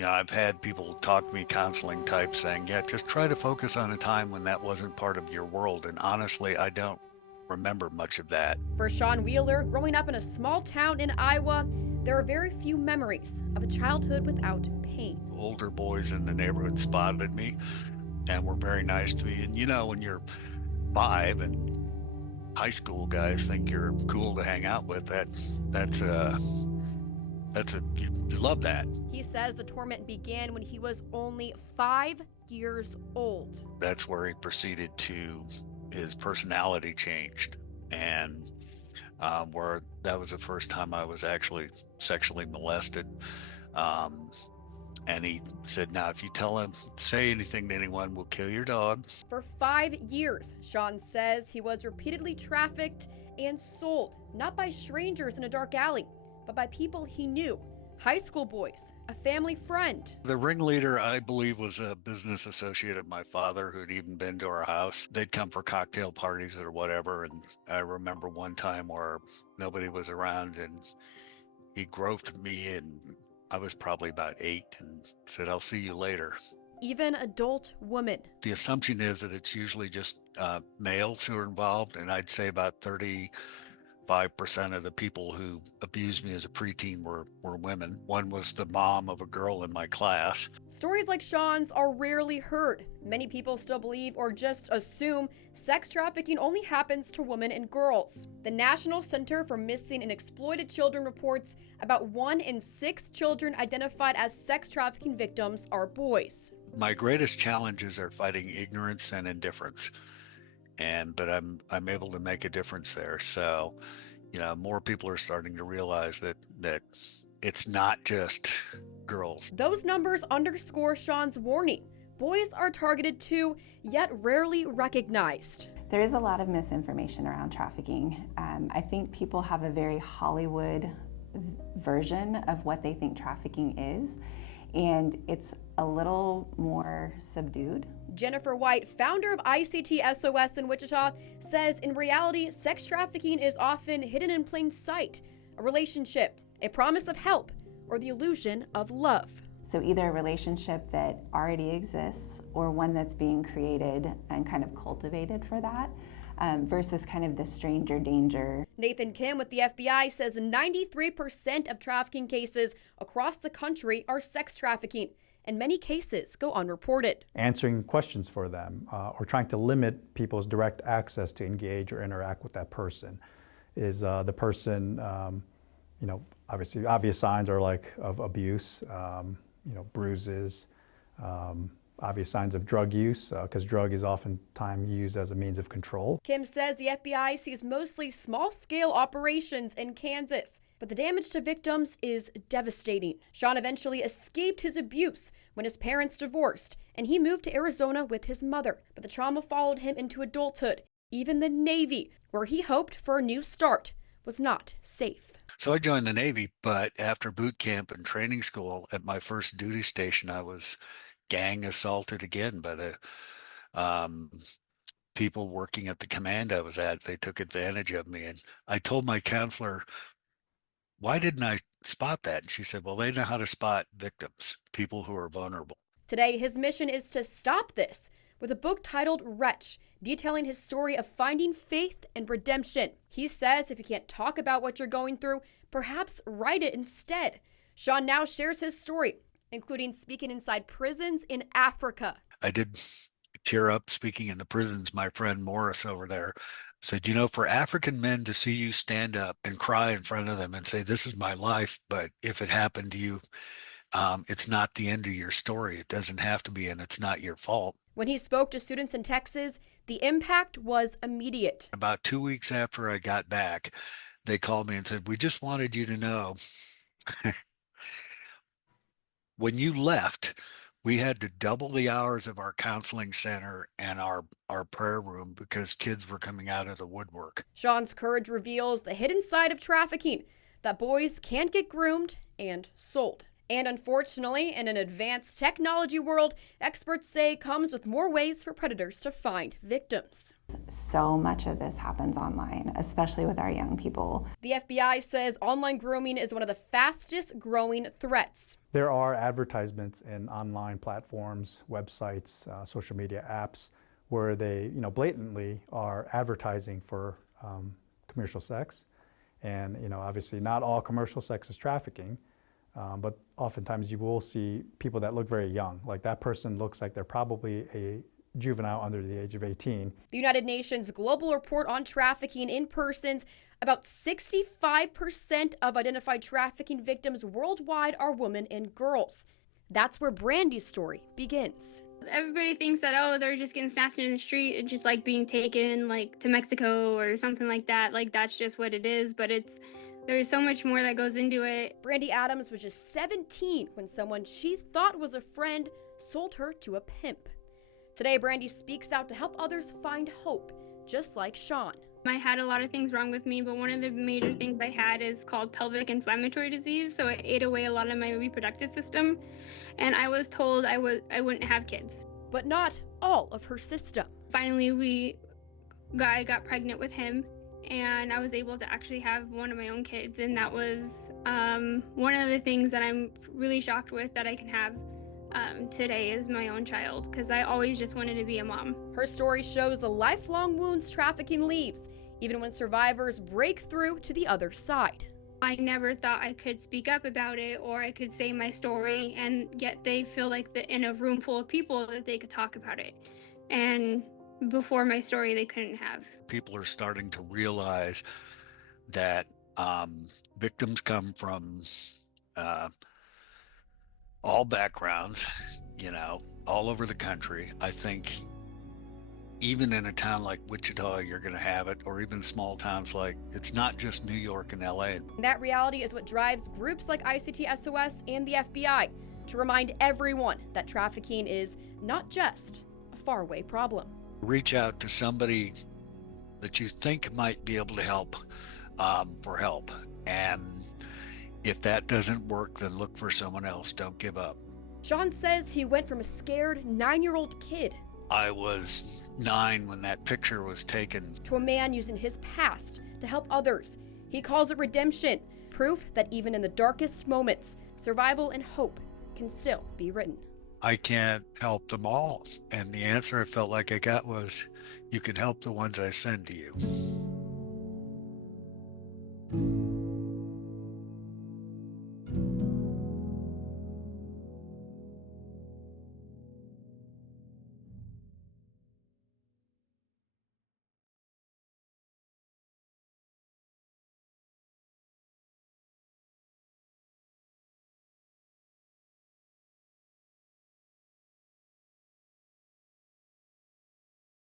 I've had people talk to me, counseling type, saying, yeah, just try to focus on a time when that wasn't part of your world. And honestly, I don't remember much of that. For Sean Wheeler, growing up in a small town in Iowa, there are very few memories of a childhood without pain. Older boys in the neighborhood spotted me and were very nice to me. And when you're 5 and high school guys think you're cool to hang out with, you love that. He says the torment began when he was only 5 years old. That's where he proceeded to, his personality changed. And where that was the first time I was actually sexually molested. Um, and he said, now, if you say anything to anyone, we'll kill your dog. For 5 years, Sean says he was repeatedly trafficked and sold, not by strangers in a dark alley, but by people he knew, high school boys, a family friend. The ringleader, I believe, was a business associate of my father who'd even been to our house. They'd come for cocktail parties or whatever. And I remember one time where nobody was around and he groped me, and I was probably about 8, and said, I'll see you later. Even adult women. The assumption is that it's usually just males who are involved, and I'd say about 35% of the people who abused me as a preteen were women. One was the mom of a girl in my class. Stories like Sean's are rarely heard. Many people still believe or just assume sex trafficking only happens to women and girls. The National Center for Missing and Exploited Children reports about 1 in 6 children identified as sex trafficking victims are boys. My greatest challenges are fighting ignorance and indifference. But I'm able to make a difference there. So, more people are starting to realize that it's not just girls. Those numbers underscore Sean's warning. Boys are targeted too, yet rarely recognized. There is a lot of misinformation around trafficking. I think people have a very Hollywood version of what they think trafficking is, and it's a little more subdued. Jennifer White, founder of ICT SOS in Wichita, says in reality, sex trafficking is often hidden in plain sight, a relationship, a promise of help, or the illusion of love. So either a relationship that already exists or one that's being created and kind of cultivated for that, versus kind of the stranger danger. Nathan Kim with the FBI says 93% of trafficking cases across the country are sex trafficking, and many cases go unreported. Answering questions for them or trying to limit people's direct access to engage or interact with that person. Is the person, obviously obvious signs are like of abuse, bruises, obvious signs of drug use, because drug is oftentimes used as a means of control. Kim says the FBI sees mostly small-scale operations in Kansas, but the damage to victims is devastating. Sean eventually escaped his abuse when his parents divorced, and he moved to Arizona with his mother, but the trauma followed him into adulthood. Even the Navy, where he hoped for a new start, was not safe. So I joined the Navy, but after boot camp and training school, at my first duty station, I was gang assaulted again by the people working at the command I was at. They took advantage of me, and I told my counselor, why didn't I spot that? And she said, well, they know how to spot victims, people who are vulnerable. Today, his mission is to stop this with a book titled Wretch, detailing his story of finding faith and redemption. He says if you can't talk about what you're going through, perhaps write it instead. Sean now shares his story, including speaking inside prisons in Africa. I did tear up speaking in the prisons. My friend Morris over there said, for African men to see you stand up and cry in front of them and say, this is my life, but if it happened to you, it's not the end of your story. It doesn't have to be, and it's not your fault. When he spoke to students in Texas, the impact was immediate. About 2 weeks after I got back, they called me and said, we just wanted you to know when you left, we had to double the hours of our counseling center and our prayer room because kids were coming out of the woodwork. Sean's courage reveals the hidden side of trafficking, that boys can't get groomed and sold. And unfortunately, in an advanced technology world, experts say comes with more ways for predators to find victims. So much of this happens online, especially with our young people. The FBI says online grooming is one of the fastest growing threats. There are advertisements in online platforms, websites, social media apps where they, blatantly are advertising for commercial sex. And, obviously not all commercial sex is trafficking, but oftentimes you will see people that look very young. Like that person looks like they're probably a juvenile under the age of 18. The United Nations Global Report on Trafficking in Persons, about 65% of identified trafficking victims worldwide are women and girls. That's where Brandy's story begins. Everybody thinks that, oh, they're just getting snatched in the street and just like being taken like to Mexico or something like that. Like that's just what it is, but there's so much more that goes into it. Brandy Adams was just 17 when someone she thought was a friend sold her to a pimp. Today, Brandy speaks out to help others find hope, just like Sean. I had a lot of things wrong with me, but one of the major things I had is called pelvic inflammatory disease, so it ate away a lot of my reproductive system, and I was told I wouldn't have kids. But not all of her system. Finally, I got pregnant with him, and I was able to actually have one of my own kids, and that was one of the things that I'm really shocked with that I can have today is my own child, because I always just wanted to be a mom. Her story shows the lifelong wounds trafficking leaves, even when survivors break through to the other side. I never thought I could speak up about it or I could say my story, and yet they feel like that in a room full of people that they could talk about it. And before my story, they couldn't have. People are starting to realize that victims come from all backgrounds, all over the country. I think even in a town like Wichita, you're going to have it, or even small towns like, it's not just New York and LA. That reality is what drives groups like ICT SOS and the FBI to remind everyone that trafficking is not just a faraway problem. Reach out to somebody that you think might be able to help for help. And if that doesn't work, then look for someone else. Don't give up. Sean says he went from a scared 9-year-old kid I was 9 when that picture was taken to a man using his past to help others. He calls it redemption, proof that even in the darkest moments, survival and hope can still be written. I can't help them all. And the answer I felt like I got was, you can help the ones I send to you.